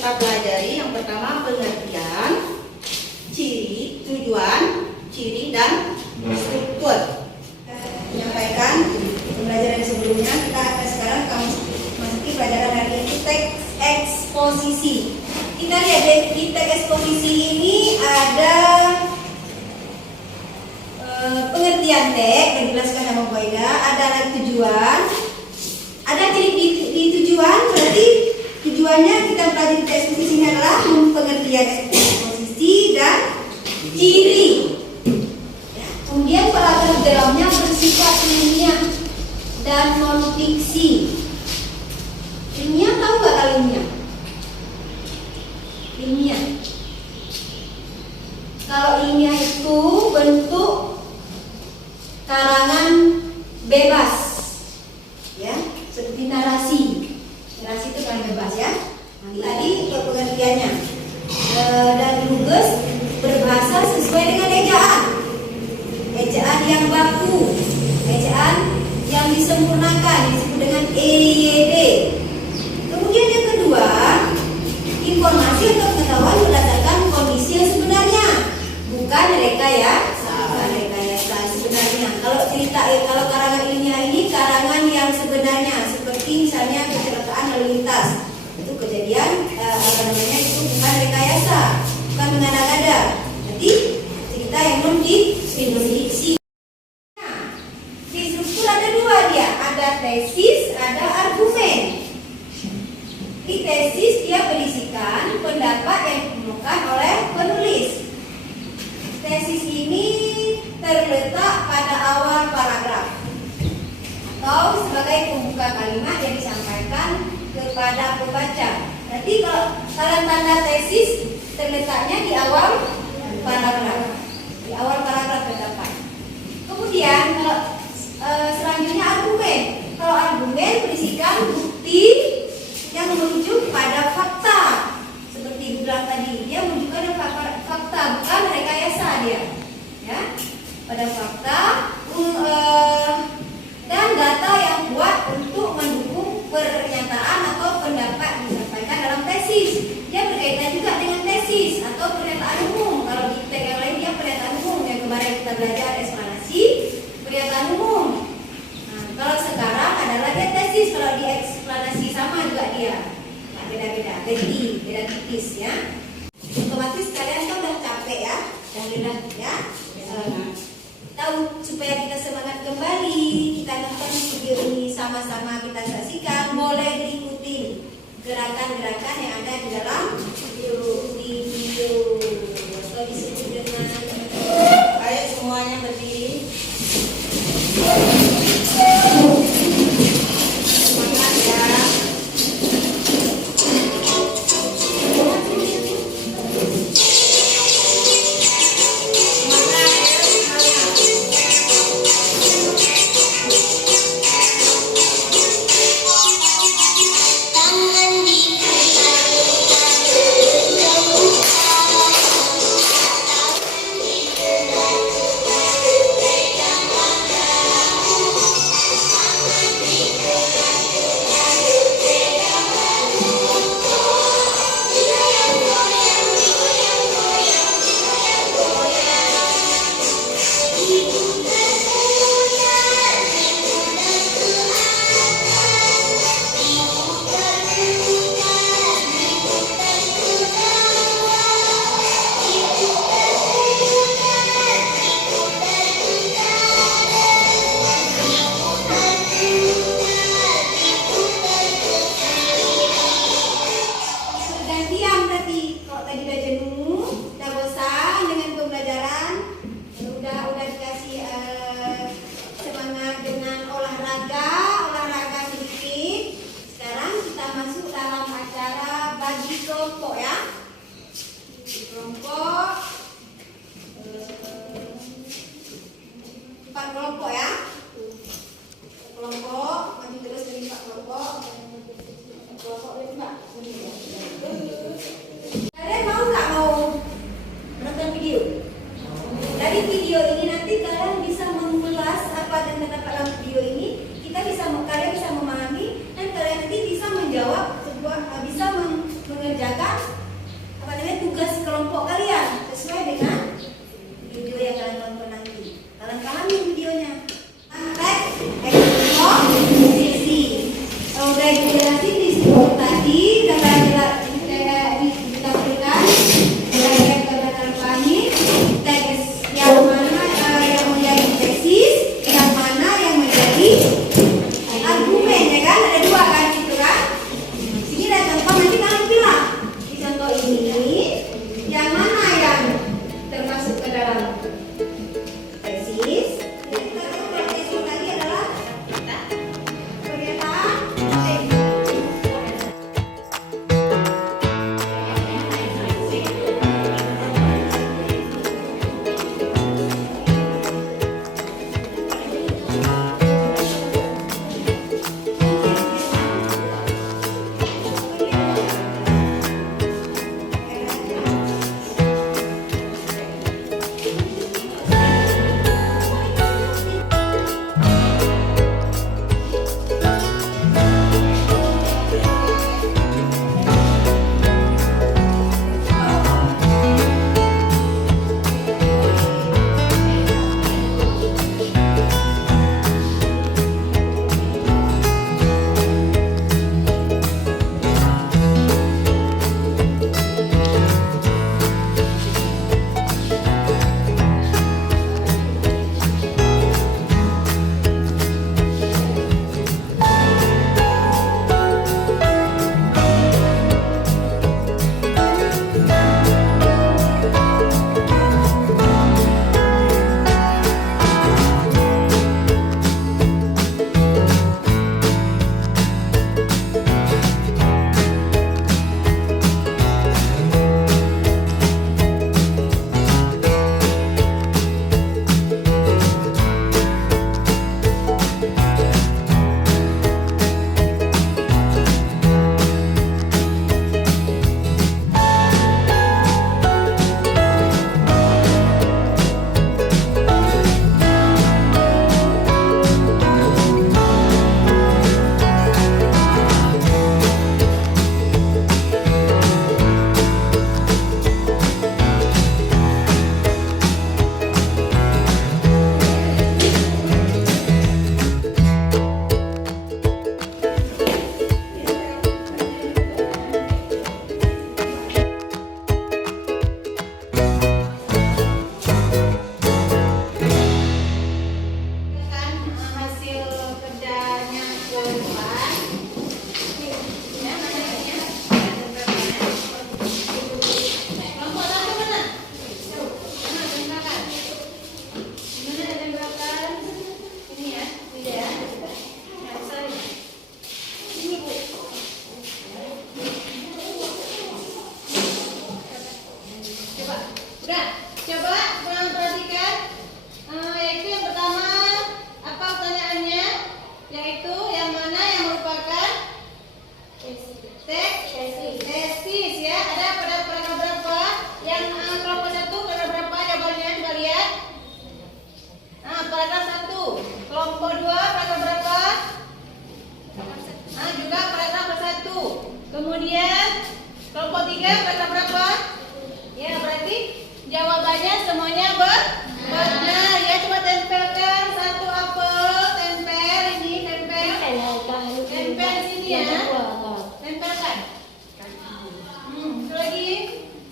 kita pelajari yang pertama pengertian, ciri, tujuan, ciri, dan struktur. Menyampaikan pembelajaran sebelumnya, kita akan sekarang masuki pelajaran hari ini teks eksposisi. Kita lihat di teks eksposisi ini ada pengertian teks yang dijelaskan sama Bu Aida, ada tujuan, ada ciri di tujuan, berarti tujuannya kita pelajari teks eksposisi ini adalah pengertian eksposisi dan ciri. Kemudian paragraf dalamnya bersifat ilmiah dan non fiksi. Ilmiah, tahu nggak kali ilmiah? Ilmiah. Kalau ilmiah itu bentuk karangan bebas, ya, seperti narasi. Narasi itu kan bebas, ya. Tadi pengertiannya dan lugas berbahasa sesuai dengan ejaan. Ejaan yang baku, ejaan yang disempurnakan, disebut dengan EYD. Kemudian yang kedua, informasi atau pengetahuan berdasarkan kondisi yang sebenarnya, bukan rekayasa. Sebenarnya. Kalau karangan ilmiah ini karangan yang sebenarnya, seperti misalnya kecelakaan lalu lintas, itu kejadian itu bukan rekayasa, bukan mengada-ngada. Jadi cerita yang non-fiksi. Nah, di struktur ada dua dia, ada tesis, ada argumen. Di tesis dia berisikan pendapat yang dikemukakan oleh penulis. Tesis ini terletak pada awal paragraf atau sebagai pembuka kalimat yang disampaikan kepada pembaca. Berarti kalau tanda tesis terletaknya di awal paragraf. Di awal paragraf terdapat. Kemudian kalau selanjutnya argumen. Kalau argumen berisikan bukti yang merujuk pada fakta. Seperti bilang tadi, dia menunjukkan fakta, bukan rekayasa dia. Ya, pada fakta dan data yang kuat untuk mendukung pernyataan atau pendapat yang disampaikan dalam tesis. Dia berkaitan juga dengan tesis atau pernyataan umum. Kalau di teks yang lain dia pernyataan umum, yang kemarin kita belajar eksplanasi, pernyataan umum. Nah, kalau sekarang adalah dia tesis. Kalau di eksplanasi sama juga dia, nah, beda-beda, beda tipis, ya. Otomatis kalian kan udah capek, ya, dan lelah, ya. Tahu supaya kita semangat kembali, kita nonton video ini sama-sama kita saksikan. Boleh diikuti gerakan-gerakan yang ada di dalam video atau disebut dengan ayo semuanya berdiri. Semangat, ya. Kalian mau nggak menonton video? Dari video ini nanti kalian bisa mengulas apa dan terdapat dalam video ini. Kalian bisa memahami dan kalian nanti bisa menjawab bisa mengerjakan yang kalian tonton nanti. Kalian pahami videonya. Teks, eksposisi. Kalau udah dijelasin di situ tadi, kayak ditampilkan, kalian pahami teks yang mana yang menjadi tesis, yang mana yang menjadi argumen, ya kan? Ada dua kan gitu kan? Sini ada contoh, nanti kalian bilang di contoh ini yang mana yang termasuk ke dalam tesis. Yang kita tahu dari tesis tadi adalah pernyataan. Kemudian kelompok 3 berapa berapa? Ya, berarti jawabannya semuanya benar. Ya, coba tempelkan satu apel, tempel ini, tempel di sini ya. Tempelkan. Satu lagi.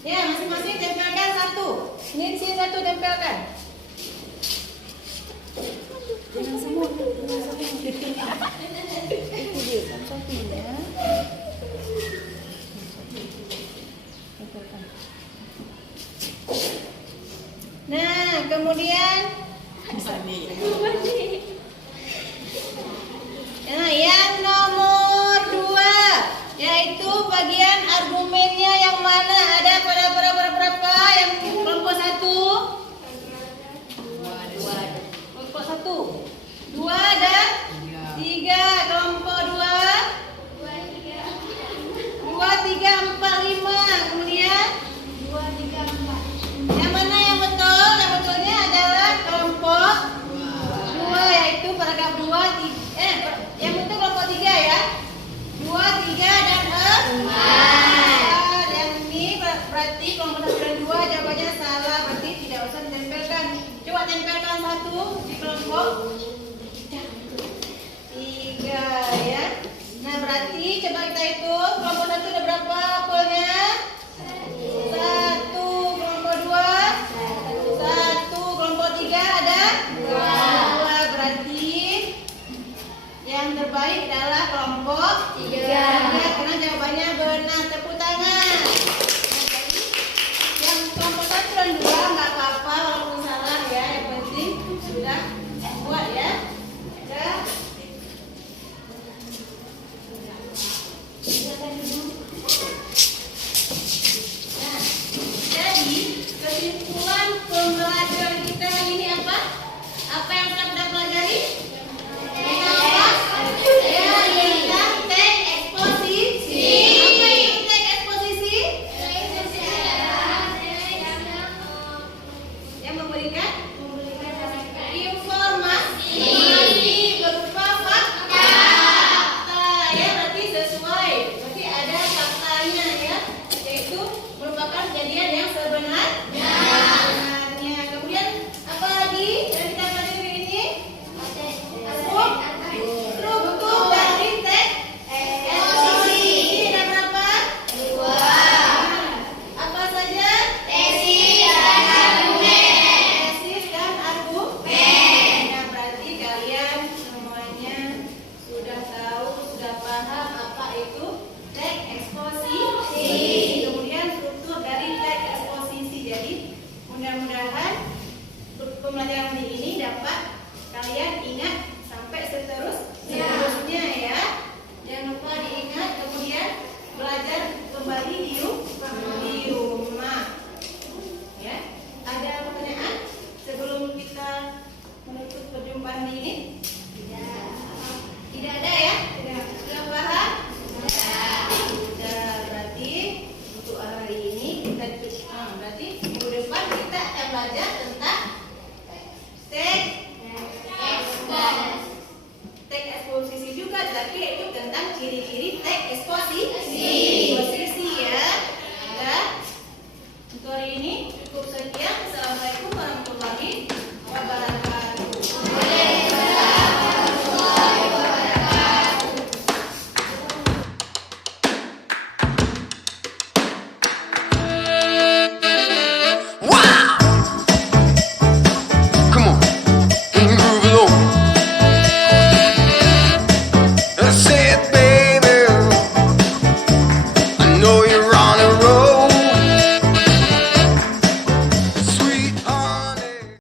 Ya, masing-masing tempelkan satu. Ini di sini satu tempelkan. Jangan semua. Itu dia contohnya. Nah, kemudian nah, yang nomor 2 yaitu bagian argumennya yang mana ada pada berapa yang kelompok 1 kelompok 1 2 dan 3 kelompok 2 3 4 5 kemudian 2 3 4 yang mana yang betul? Yang betulnya adalah kelompok 2 yaitu paragraf 2 yang betul kelompok yang satu di kelompok 3 ya. Nah berarti coba kita hitung kelompok 1 ada berapa apelnya? 1. Kelompok 2 1. Kelompok 3 ada 2. Berarti yang terbaik adalah kelompok 3 karena jawabannya benar. Tepuk tangan. Yang kelompok 1 dan 2 nggak apa-apa walaupun salah ya. Yang penting sudah buat ya. Udah. Nah, jadi kesimpulan pembelajaran kita ini apa? Apa yang telah kita pelajari? Mudah-mudahan pembelajaran ini dapat kalian ingat sampai seterusnya ya. Jangan lupa diingat, kemudian belajar kembali di rumah. Ya. Ada pertanyaan sebelum kita menutup perjumpaan ini?